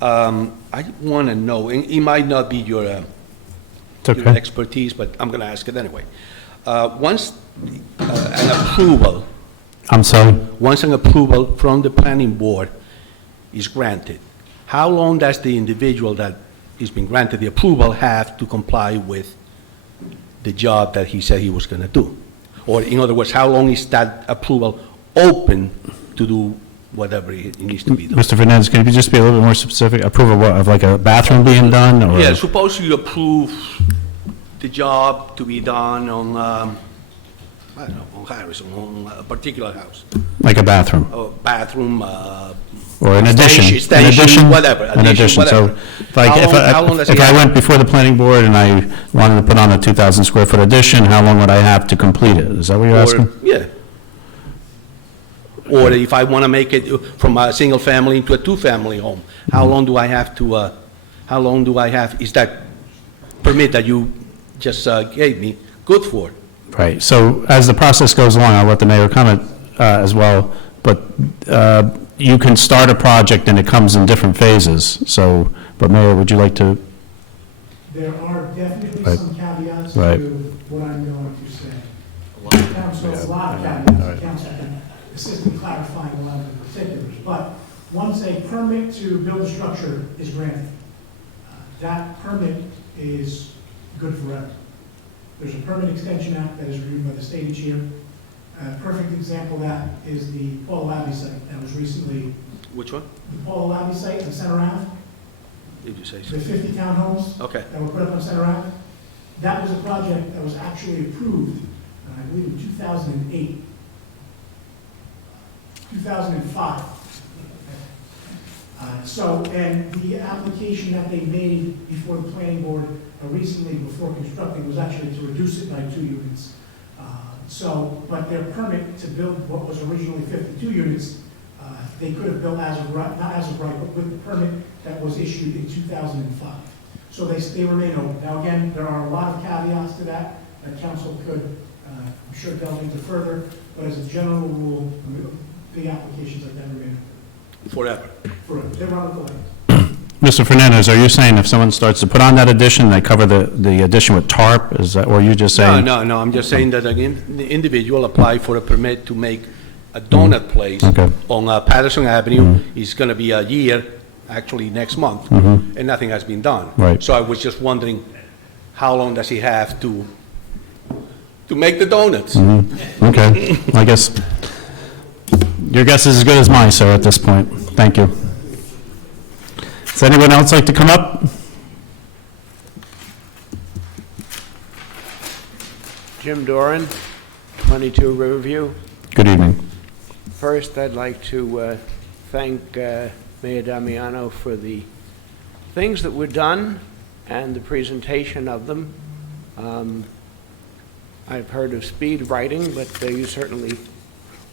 I want to know, and it might not be your It's your okay. expertise, but I'm going to ask it anyway. Once an approval, I'm sorry? once an approval from the planning board is granted, how long does the individual that is being granted the approval have to comply with the job that he said he was going to do? Or in other words, how long is that approval open to do whatever it needs to be done? Mr. Fernandez, can you just be a little bit more specific? Approval what, of like a bathroom being done, or? Yeah, suppose you approve the job to be done on, I don't know, on Harrison, on a particular house, Like a bathroom, or bathroom, or an addition? Station, An addition? whatever, An addition, so whatever. if I, How long does he if I have? went before the planning board and I wanted to put on a 2,000 square foot addition, how long would I have to complete it? Is that what you're asking? Yeah. Or if I want to make it from a single family into a two-family home, how long do I have to, how long do I have, is that permit that you just gave me good for? Right, so as the process goes along, I'll let the mayor comment as well, but you can start a project and it comes in different phases, so, but Mayor, would you like to? There are definitely Right. some caveats Right. to what I'm going to say. Council, a lot of caveats, council can assist in clarifying a lot of the particulars, but once a permit to build a structure is granted, that permit is good forever. There's a Permit Extension Act that is reviewed by the state each year. A perfect example of that is the Paul Abbey site that was recently, Which one? the Paul Abbey site on Center Ave, Did you say so? the 50 townhomes Okay. that were put up on Center Ave. That was a project that was actually approved, I believe in 2008, 2005. And the application that they made before the planning board recently, before constructing, was actually to reduce it by 2 units. But their permit to build what was originally 52 units, they could have built as of right, not as of right, but with the permit that was issued in 2005. So they remain open. Now, again, there are a lot of caveats to that council could, I'm sure, delve into further, but as a general rule, big applications like that remain Forever. open forever. They're on the line. Mr. Fernandez, are you saying if someone starts to put on that addition, they cover the addition with tarp, is that, or are you just saying? No, I'm just saying that again, the individual applied for a permit to make a donut place Okay. on Patterson Avenue. It's going to be a year, actually next month, and nothing has been done. Right. So I was just wondering, how long does he have to make the donuts? Okay, I guess, your guess is as good as mine, sir, at this point. Thank you. Does anyone else like to come up? Jim Doran, 22 Riverview. Good evening. First, I'd like to thank Mayor Damiano for the things that were done and the presentation of them. I've heard of speed writing, but you certainly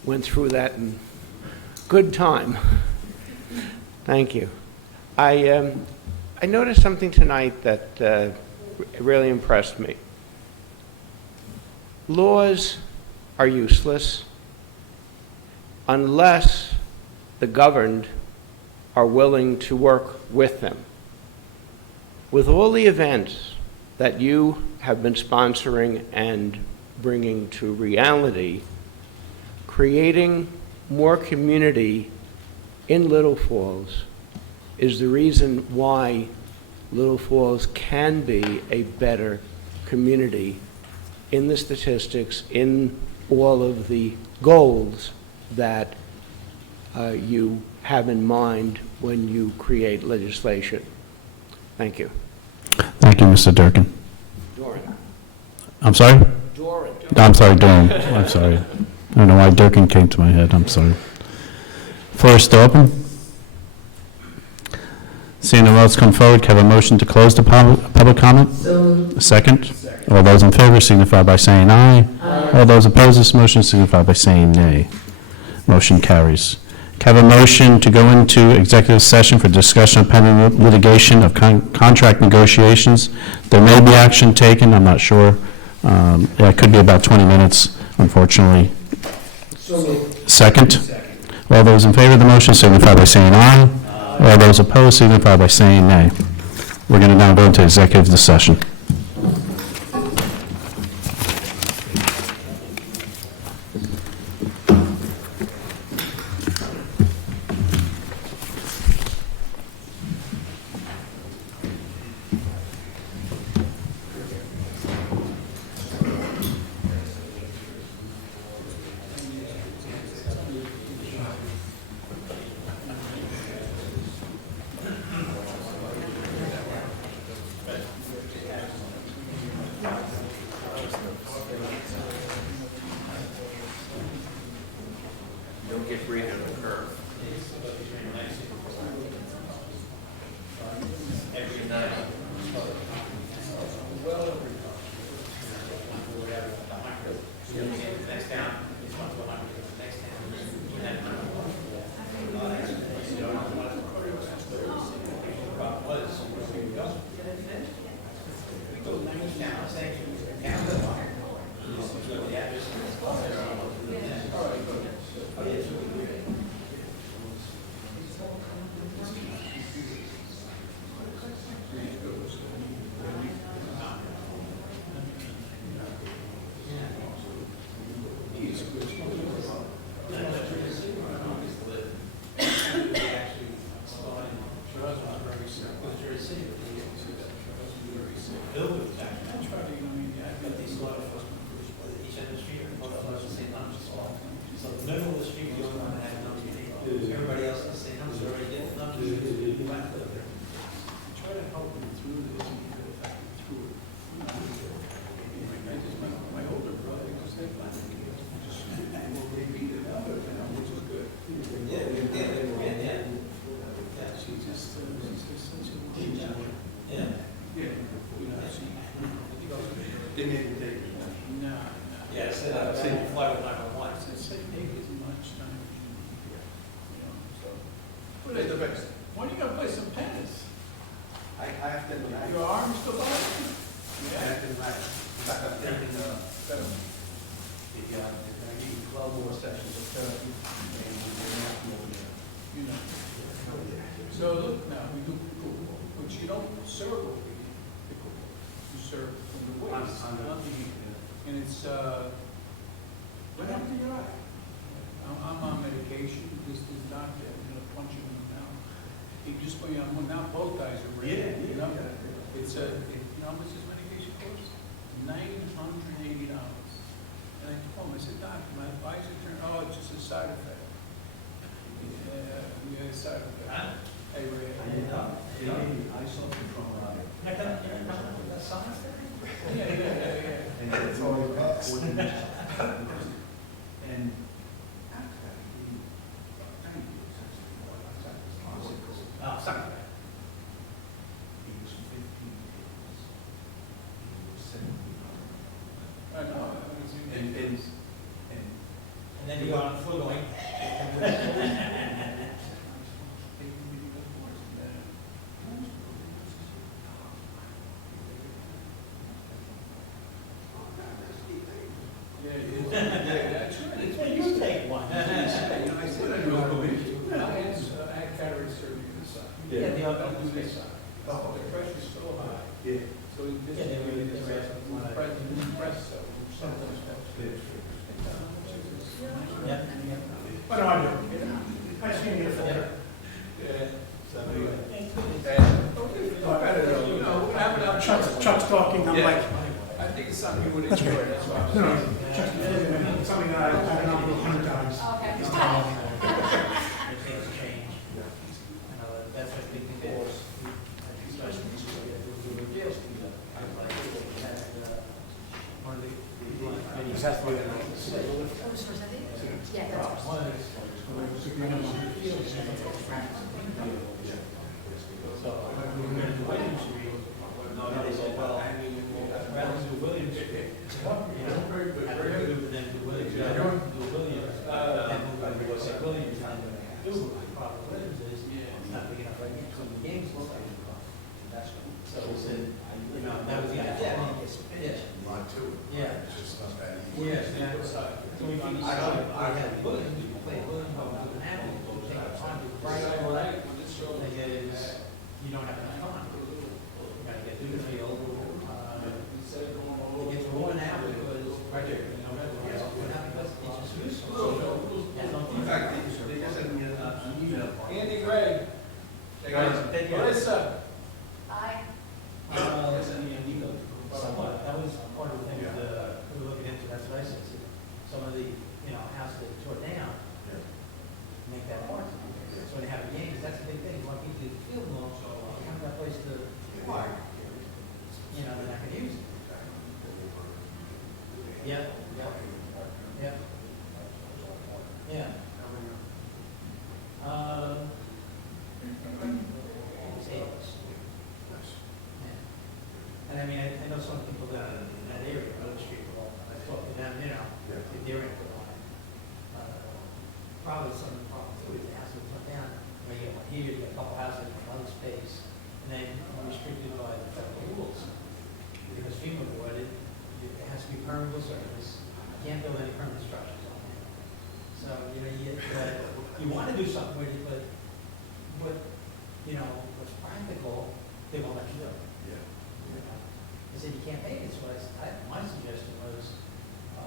went through that in good time. Thank you. I noticed something tonight that really impressed me. Laws are useless unless the governed are willing to work with them. With all the events that you have been sponsoring and bringing to reality, creating more community in Little Falls is the reason why Little Falls can be a better community in the statistics, in all of the goals that you have in mind when you create legislation. Thank you. Thank you, Mr. Durkin. Doran. I'm sorry? Doran. No, I'm sorry, Durham. I'm sorry. I don't know why Durkin came to my head. I'm sorry. Floor is still open. Seeing no one else come forward, can I have a motion to close the public comment? A second? All those in favor signify by saying aye. All those opposed to this motion signify by saying nay. Motion carries. Can I have a motion to go into executive session for discussion of pending litigation of contract negotiations? There may be action taken, I'm not sure. Yeah, it could be about 20 minutes, unfortunately. Second? All those in favor of the motion signify by saying aye. All those opposed signify by saying nay. We're going to now go into executive session. So look now, we do pickleball, but you don't serve over here, pickleball. You serve from the waist, not the heat. And it's, what happened to your eye? I'm on medication, this doctor, I'm gonna punch him in the mouth. He just, now both guys are ready. You know? It's you know how much this medication costs? $980. And I told him, I said, Doc, my eyes are turning, oh, it's just a side effect. Yeah, side effect. Huh? Hey, Ray. I didn't know. I saw control on it. That science there? Yeah. And it's all passed. And after that, sorry. He was 15 years. He was 17. I know. And then you got on the floor going. Yeah, the other, do this side. The pressure's so high. Yeah. So this What do I do? I just need to get a folder. Chuck's talking, I'm like, I think it's something you would that's enjoy. great. That's why. No, no, Chuck's something that I've gone through 100 times. That's what we can do. Yeah, that's So we said, you know, that was the idea. Lot two. Yeah. It's just not that easy. Yes, so we had Williams, we played Williams, but we didn't have it, we take it on, right over that. Thing is, you don't have enough time. You gotta get through the field, it gets worn out because, right there, you know, what happened was, it's just useless. In fact, they just sent me an email. Andy Gray. Marissa. Aye. They sent me an email. Somewhat, that was part of the thing that we were looking into, that's what I said, see, some of the, you know, houses that tore down, make that part. So they have a game, because that's the big thing, you want people to feel more, so you have that place to park, you know, they're not gonna use it. Yeah, yeah, yeah. Yeah. Potatoes. Yeah. And I mean, I know some people down in that area, on the street, well, I talk to them, you know, if they're in the line. Probably some of the problem too is the house will come down, where you get one here, you get a couple houses in another space, and then you're restricted by the federal rules. Because FEMA avoided, it has to be permeable surface, you can't build any permanent structures on it. So, you know, you want to do something with it, but, you know, what's practical, they won't let you do. Yeah. You know, they said you can't make it, so my suggestion was, I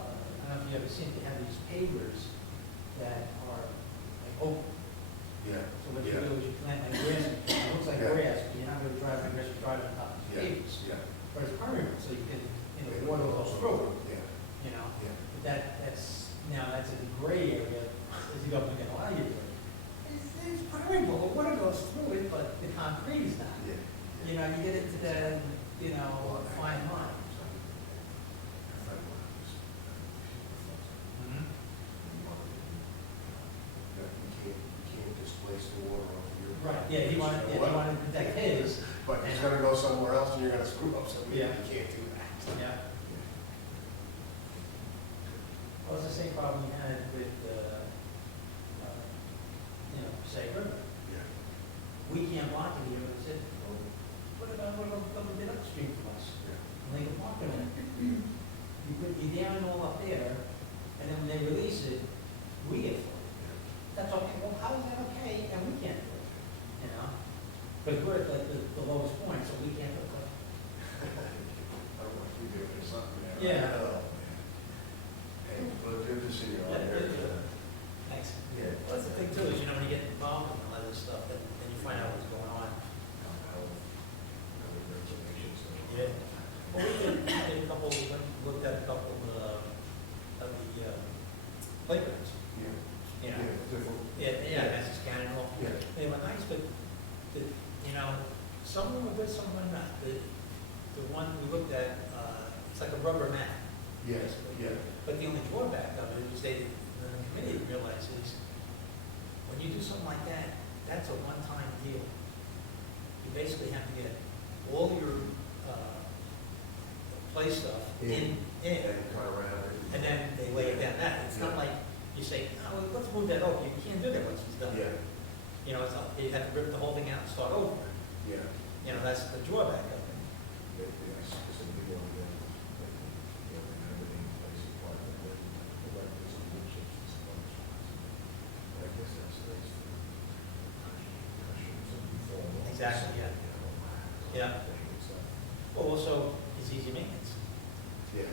don't know if you ever seen, they have these pavers that are like open. Yeah. So what you do is you plant like grass, it looks like grass, but you're not really driving grass, you're driving on top of pavers. Yeah. But it's permanent, so you can, you know, water will go through it, Yeah. you know? Yeah. But that's a gray area, is the government gonna allow you to do it? It's permeable, the water goes through it, but the concrete is not. Yeah. You know, you get into the, you know, fine line. Mhm. You can't displace the water off your. Right, yeah, he wanted to protect his. But it's gonna go somewhere else and you're gonna screw up something. Yeah. You can't do that. Yeah. Well, it's the same problem we had with, you know, say, River. Yeah. We can't block it here, but it said, well, what about a couple bit upstream from us? Yeah. And they can block it. You put your dam all up there, and then when they release it, we get flooded. That's okay, well, how is that okay, and we can't do it, you know? But we're at like the lowest point, so we can't do it. I don't want you doing something there. Yeah. Oh, man. Hey, well, good to see you out there. Thanks. Yeah. Well, that's the thing too, is you know, when you get involved in a lot of this stuff, then you find out what's going on. Yeah. Well, we did a couple, looked at a couple of the playgrounds. Yeah. You know. Different. Yeah, that's just kind of, Yeah. they were nice, but, you know, some of them were good, some of them were not. The one we looked at, it's like a rubber mat. Yes, basically. yeah. But the only drawback of it is the committee realizes, when you do something like that, that's a one-time deal. You basically have to get all your play stuff in, And cut around it. and then they lay it down. It's not like you say, oh, well, let's move that over. You can't do that once it's done. Yeah. You know, it's not, you have to rip the whole thing out and start over. Yeah. You know, that's the drawback of it. I specifically on them, like, you know, they have it in place, apart from the, like, there's some wood chips and some other spots. But I guess that's, cushions and fall off. Exactly, yeah. You know, Yeah. thing and stuff. Well, also, it's easy maintenance. Yeah.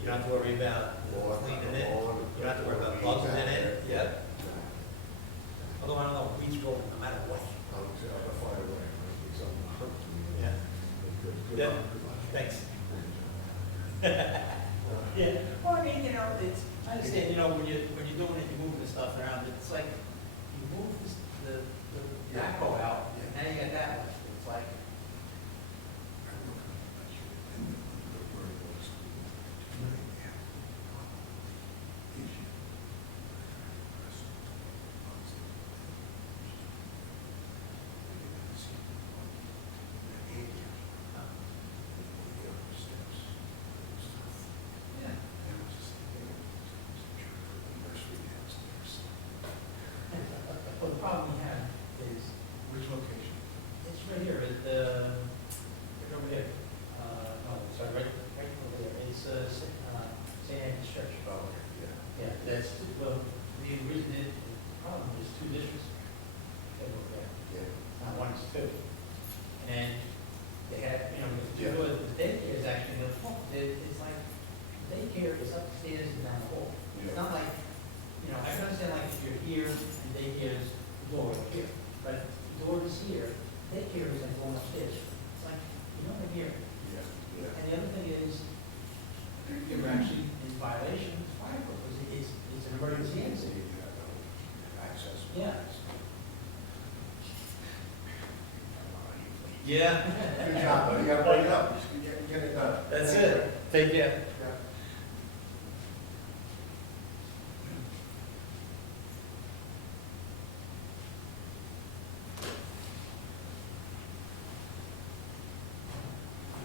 You don't have to worry about cleaning it, you don't have to worry about bugs in it, yep. Although I don't know, weeds grow no matter what. I'll find a way, right? It's something hurt to me. Yeah. Good Yeah, luck. thanks. Yeah, well, I mean, you know, it's, I understand, you know, when you're doing it, you're moving the stuff around, it's like, you move this, the backhoe out, and now you got that one, it's like, yeah. Well, the problem we have is, Which location? it's right here, right over there, no, sorry, right over there, it's, St. Anne's Church. Oh, okay, yeah. Yeah, that's, well, the reason the problem is two districts. They were there, Yeah. not one, it's two. And they had, you know, Yeah. the daycare is actually, it's like, daycare is upstairs and down the hall. It's Yeah. not like, you know, I can understand like if you're here, and daycare's the door right here. But the door is here, daycare is like going upstairs. It's like, you know, I'm here. Yeah, yeah. And the other thing is, you're actually in violation of fire code, because it's an emergency exit. Access. Yeah. Yeah. Good job, buddy. You gotta break it up. Just get it done. That's it. Take care. Yeah.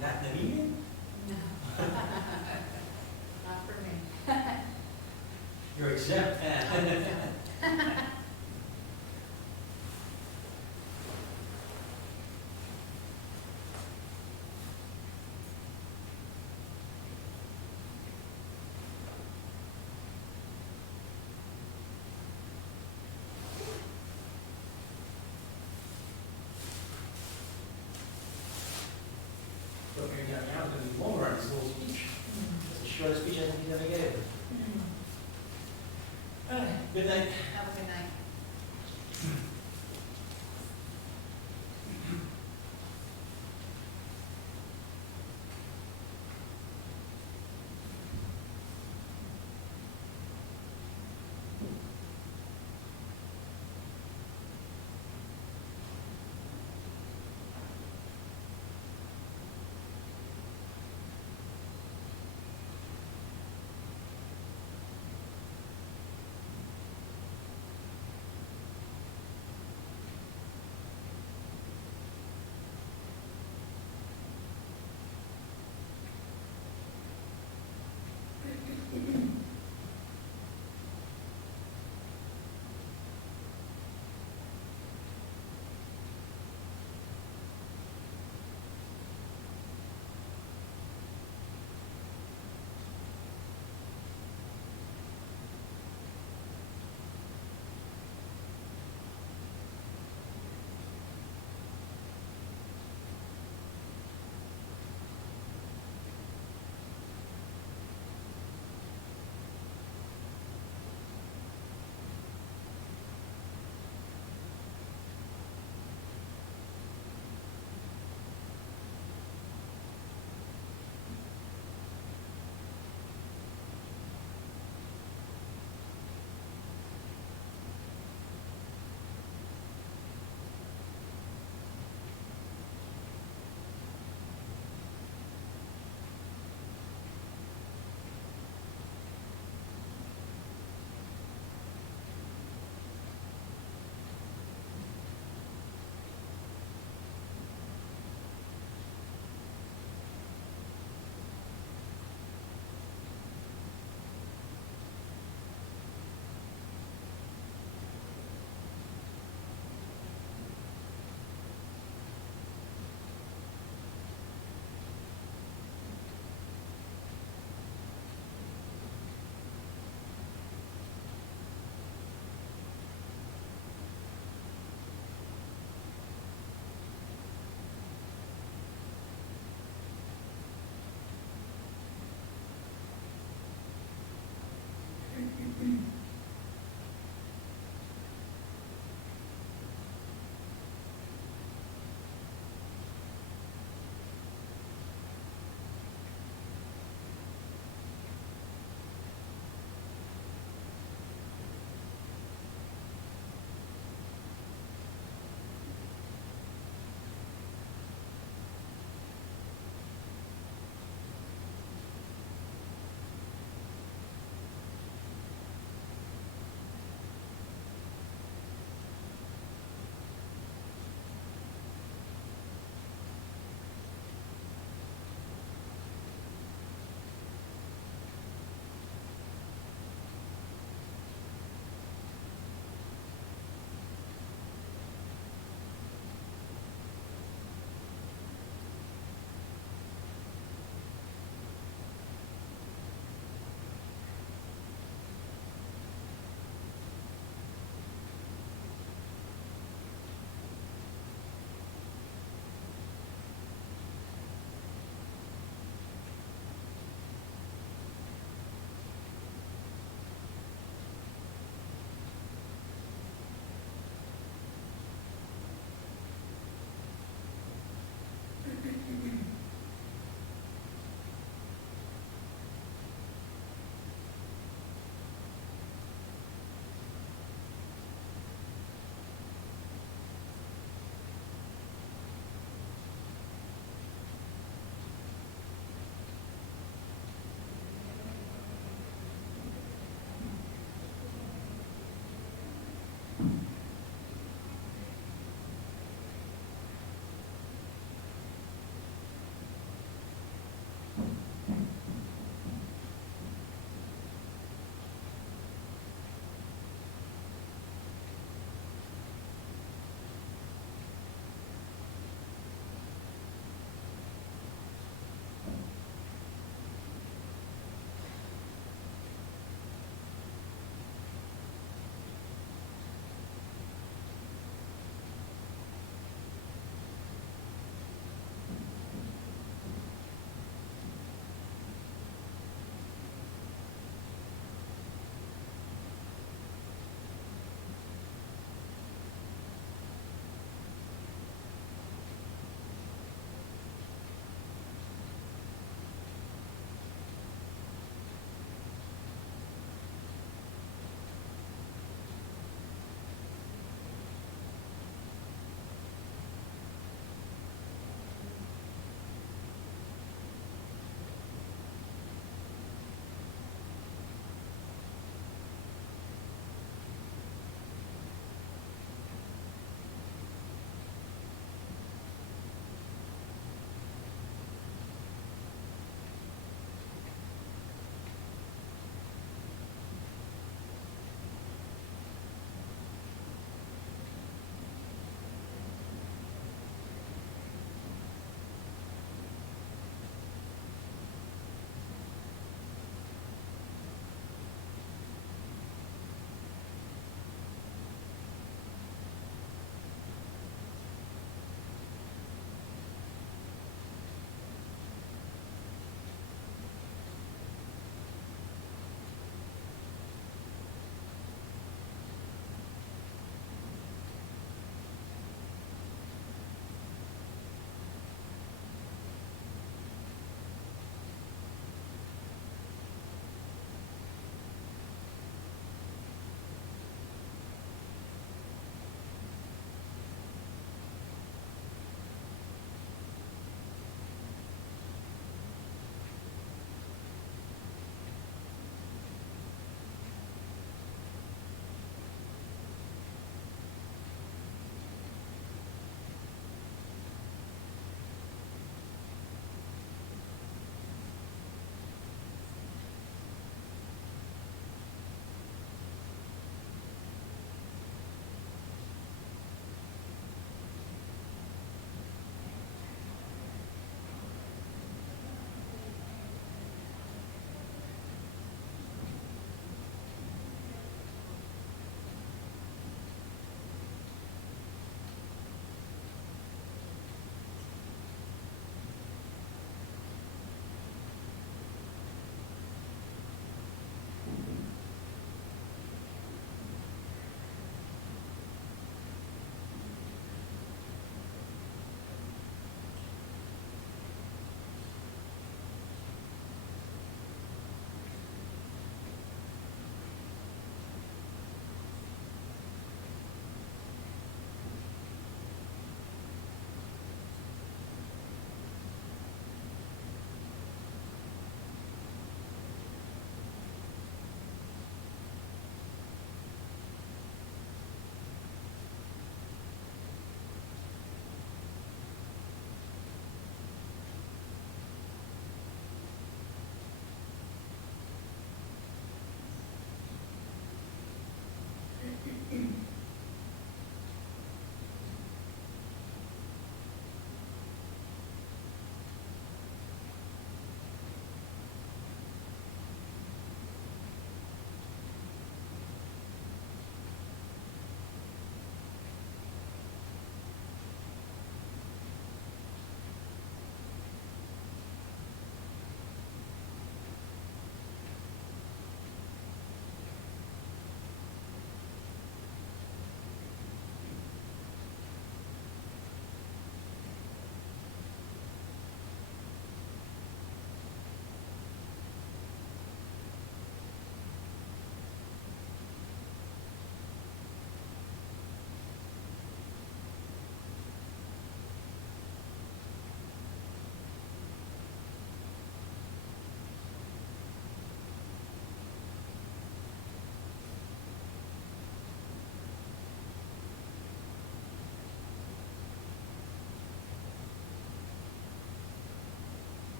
Not in the meeting? Not for me. You're exempt. So here you go, now it's gonna be longer on this little speech. It's the shortest speech I think he's ever gave. All right, good night. Have a good night.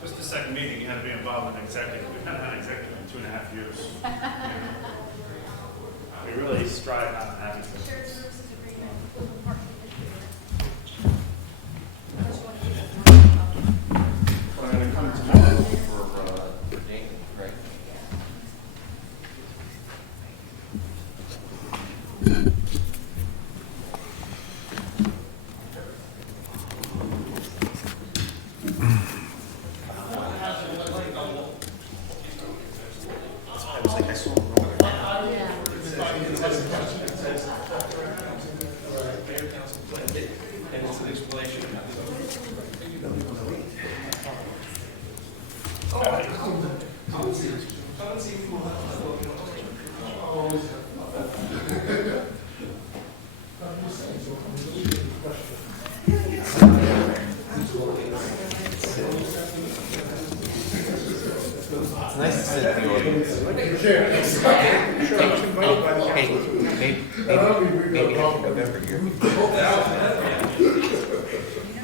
Just the second meeting, you had to be involved in executive. We've not had executive in 2.5 years. We really strive not to have it. We're gonna come tomorrow for Nathan, right?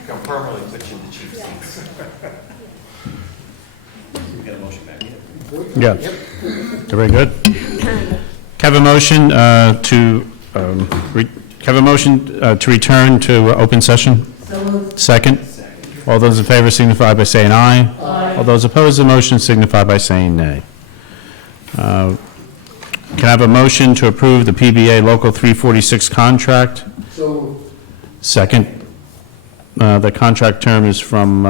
Come permanently put you in the chief seats. We got a motion back here. Yeah. Very good. Have a motion to return to open session? Second. All those in favor signify by saying aye. All those opposed to the motion signify by saying nay. Can I have a motion to approve the PBA Local 346 contract? So, Second. The contract term is from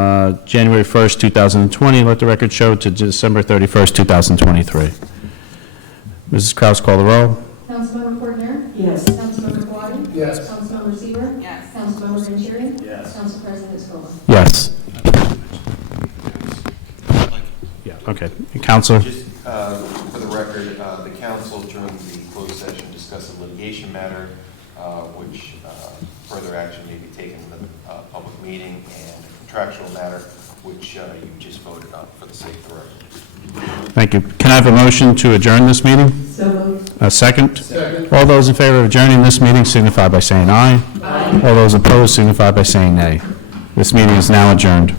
January 1st, 2020, let the record show, to December 31st, 2023. Mrs. Kraus, call the roll. Councilmember Coordinator? Yes. Councilmember Quattie? yes. Councilmember Seaver? Yes. Councilmember Vanchery? Yes. Council President Scoba? Yes. Yeah, okay. Counselor? Just for the record, the council during the closed session discussed a litigation matter, which further action may be taken in the public meeting, and a contractual matter, which you just voted on for the sake of the record. Thank you. Can I have a motion to adjourn this meeting? So moved. A second? Second. All those in favor of adjourning this meeting signify by saying aye. All those opposed signify by saying nay. This meeting is now adjourned.